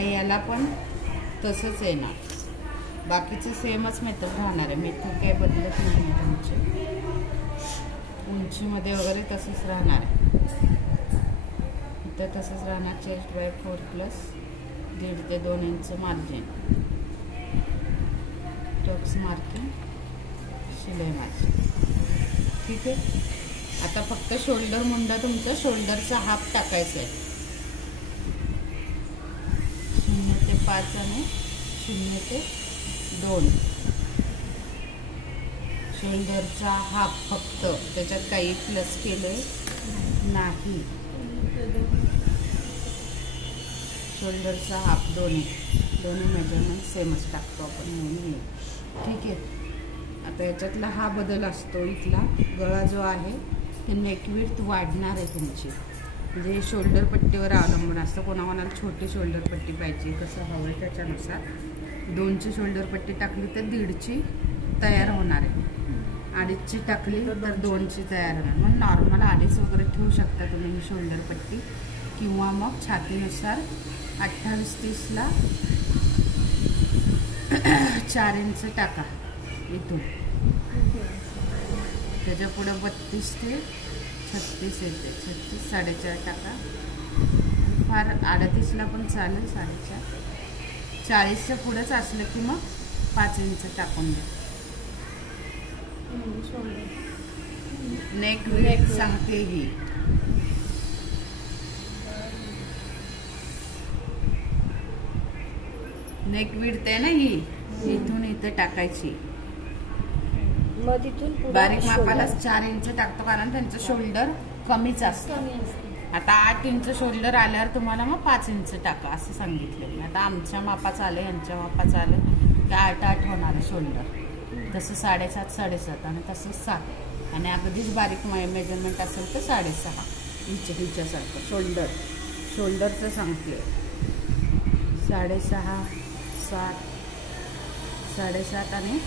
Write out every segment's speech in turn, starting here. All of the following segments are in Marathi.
आता याला पण तसंच येणार, बाकीचं सेमच मेथड राहणार आहे. मेथड काही बदलत नाही तुमची, उंचीमध्ये वगैरे तसंच राहणार आहे. इथं तसंच राहणार. चेस्ट बाय 4 प्लस 1.5 ते 2 इंच मार्जिन, टक्स मार्किंग, शिलाई मार्जिन. ठीक आहे. आता फक्त शोल्डर मुंडा तुमचा शोल्डरचा हाफ टाकायचा आहे. 0 ते 5 आणि 0 ते 2 शोल्डरचा हाफ फक्त, त्याच्यात काही प्लस केले नाही. शोल्डरचा हाफ दोन्ही मेजरमेंट सेमच टाकतो आपण नेहमी. ठीक आहे. आता याच्यातला हा बदल असतो. इथला गळा जो आहे ते नेक विड्थ वाढणार आहे तुमची, म्हणजे शोल्डर पट्टीवर अवलंबून असतं. कोणाकोणाला छोटी शोल्डर पट्टी पाहिजे, कसं हवं आहे त्याच्यानुसार. 2ची शोल्डर पट्टी टाकली तर 1.5ची तयार होणार आहे. 2.5ची टाकली तर 2ची तयार होणार. मग नॉर्मल 2.5 वगैरे ठेवू शकता तुम्ही ही शोल्डर पट्टी, किंवा मग छातीनुसार 28-30ला 4 इंच टाका इथून. त्याच्या पुढे 32 ते 36 येते. 36 4.5 टाका. फार 38ला पण चालेल 4.5. 40च्या पुढेच असलं की मग 5 इंच टाकून द्या. नेक विड्थ सांगते ही. नेक विड्थ आहे ना ही, इथून इथं टाकायची. मग तिथून बारीक मापाला 4 इंच टाकतो, कारण त्यांचं शोल्डर कमीच असतं. आता 8 इंच शोल्डर आल्यावर तुम्हाला मग 5 इंच टाका असं सांगितलं मी. आता आमच्या मापाचं आलं, यांच्या मापाचं आलं तर 8 होणार आहे शोल्डर. तसं 7.5 7.5 आणि तसं 7, आणि अगदीच बारीक मेजरमेंट असेल तर 6.5 हिच्यासारखं शोल्डरचं सांगते. 6.5 7 7.5 आणि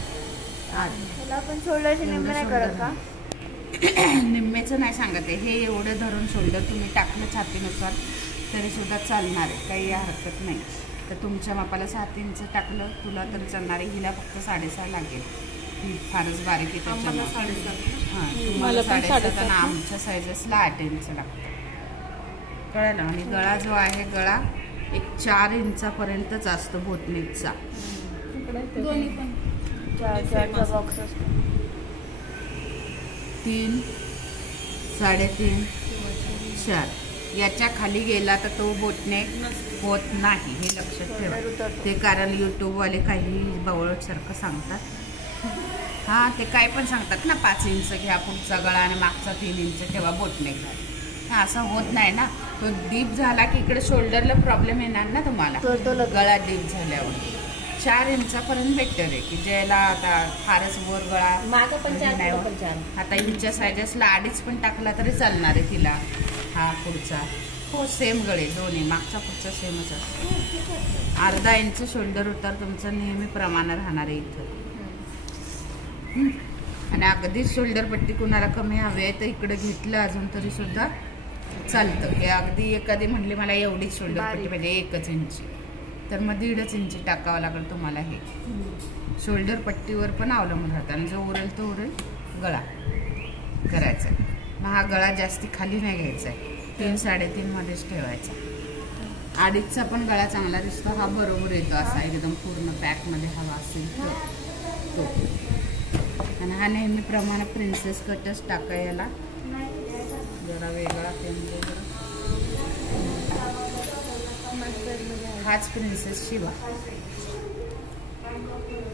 8. त्याला आपण शोल्डरचे निम्मे नाही करत का? निम्मेचं नाही सांगत आहे. हे एवढं धरून शोल्डर तुम्ही टाकलं छातीनुसार तरी सुद्धा चालणार आहे, काही हरकत नाही. तर तुमच्या मापाला 7 इंच टाकलं तुला तरी चालणार आहे. हिला फक्त 6.5 लागेल. ही फारच बारीक आहे त्याच्यामुळे. हां, तुम्हाला 7.5 आणि आमच्या साईजेसला 8 इंच लागतं. कळलं. आणि गळा जो आहे, गळा एक 4 इंचापर्यंतच असतो बोटनेकचा. 3 3.5 4. याच्या खाली गेला तर तो बोटनेक होत नाही, हे लक्षात ठेवा. ते कारण यूट्यूबवाले काही बवळटसारखं सांगतात. हां, ते काय पण सांगतात ना, 5 इंच घ्या पुढचा गळा आणि मागचा 3 इंच ठेवा बोटनेक झाला. असं होत नाही ना. तो डीप झाला की इकडे शोल्डरला प्रॉब्लेम येणार ना तुम्हाला. गळा डीप झाल्यावर 4 इंचापर्यंत बेटर आहे, की ज्याला आता फारच वर गळा नाही होत. आता हिच्या सायजेसला 2.5 पण टाकला तरी चालणार आहे तिला. हा पुढचा हो सेम गळे दोन्ही, मागचा पुढचा सेमच असतो. अर्धा इंच शोल्डर उतार तुमचा नेहमी प्रमाण राहणार आहे इथं. आणि अगदीच शोल्डर पट्टी कुणाला कमी हवी आहे तर इकडे घेतलं अजून तरी सुद्धा चालतं. की अगदी एखादी म्हणली मला एवढीच शोल्डर पट्टी पाहिजे 1 इंच, तर मग 1.5 इंच टाकावं लागेल तुम्हाला. हे शोल्डर पट्टीवर पण अवलंबून राहतं. आणि जो उरेल तो उरेल गळा करायचा. मग हा गळा जास्ती खाली नाही घ्यायचा आहे, 3 3.5 मध्येच ठेवायचा. 2.5चा पण गळा चांगला दिसतो. हा बरोबर येतो असा एकदम पूर्ण पॅकमध्ये हवा असेल तर तो. आणि हा नेहमीप्रमाणे प्रिन्सेस कटच टाका. याला जरा वेगळा हाच प्रिन्सेस शिवा.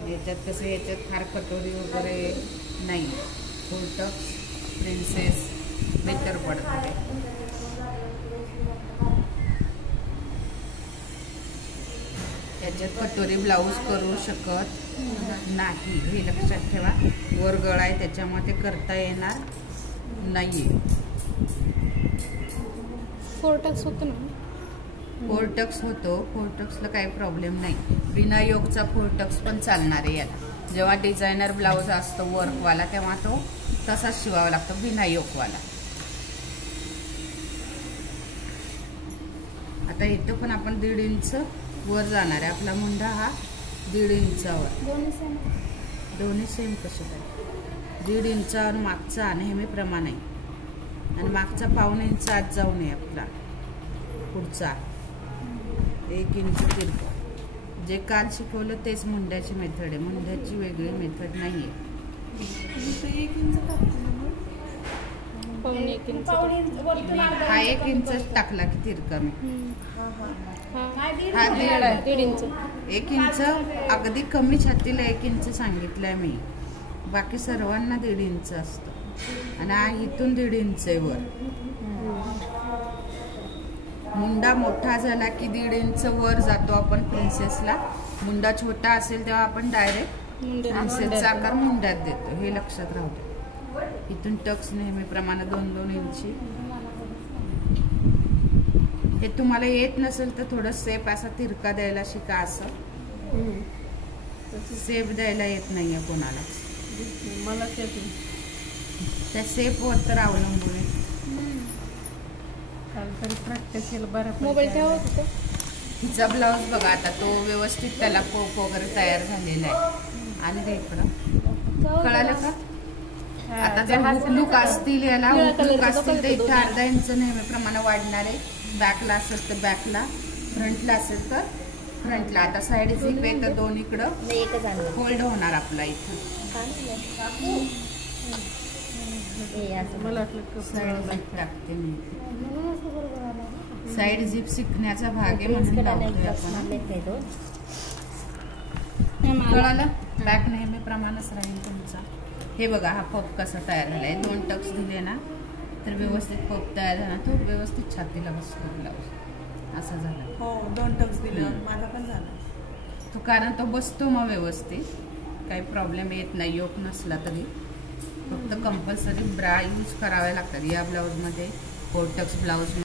याच्यात कसं, याच्यात फार कटोरी वगैरे नाही. फोटक्स प्रिन्सेस बेटर पडते. याच्यात कटोरी ब्लाऊज करू शकत नाही, हे लक्षात ठेवा. वर गळा आहे त्याच्यामुळे ते करता येणार नाहीये. फोरटक्स होतो ना, फोरटक्स होतो. फोरटक्सला काही प्रॉब्लेम नाही. बिना योगचा फोरटक्स पण चालणार आहे याला. जेव्हा डिझायनर ब्लाऊज असतो वर्कवाला तेव्हा तो तसाच शिवावा लागतो बिना योगवाला. आता इथं पण आपण 1.5 इंच वर जाणार आहे. आपला मुंडा हा 1.5 इंचावर. दोन्ही सेम कसे काय? 1.5 इंचावर मागचा नेहमीप्रमाणे आहे आणि मागचा 1.25 इंच आत जाऊ नये. आपला पुढचा 1 इंच तिरका. जे काल शिकवलं तेच मुंड्याची मेथड आहे. मुंड्याची वेगळी मेथड नाही आहे. हा 1 इंच टाकला की तिरका मी. हा 1.5 इंच. 1 इंच अगदी कमी छातीला 1 इंच सांगितलंय मी. बाकी सर्वांना 1.5 इंच असतं आणि हा इथून 1.5 इंच आहे वर. मुंडा मोठा झाला की 1.5 इंच वर जातो आपण प्रिन्सेसला. मुंडा छोटा असेल तेव्हा आपण डायरेक्ट प्रिन्सेसचा आकार मुंड्यात देतो. हे लक्षात राहू दे. इथून टक्स नेहमीप्रमाणे 2-2 इंची. हे तुम्हाला येत नसेल तर थोडं सेप असा तिरका द्यायला शिका. असं सेप द्यायला येत नाहीये कोणाला. मला त्या सेपवर तर अवलंबून आहे. प्रॅक्टिस केलं बरं. मोबाईल ठेवा. तिचा ब्लाऊज बघा आता तो व्यवस्थित त्याला पोक वगैरे तयार झालेला आहे. आणि ते इकडं कळालं का? आता जर हुकलूक असतील याला हुकलूक असतील तर इथं 1/2 इंच नेहमीप्रमाणे वाढणार आहे. बॅकला असेल तर बॅकला, फ्रंटला असेल तर फ्रंटला. आता साईड झिप आहे तर 2 इकडं फोल्ड होणार आपला इथं. मला वाटलं साईड झिप टाकते मी. साईड झिप शिकण्याचा भाग आहे म्हणून लावतोय आपण. कळालं? बॅक नेहमीप्रमाणेच राहील तुमचा. हे बघा हा पप कसा तयार झालाय. 2 टक्स दिले ना तर व्यवस्थित पप तयार झाला. तो व्यवस्थित छातीला बसतो ब्लाऊज असा झाला. हो 2 टक्स दिले. माझा पण झाला तो कारण तो बसतो मग व्यवस्थित. काही प्रॉब्लेम येत नाही योक नसला तरी. फक्त कंपल्सरी ब्रा यूज करावे लागतात या ब्लाऊजमध्ये. 4 टक्स ब्लाऊज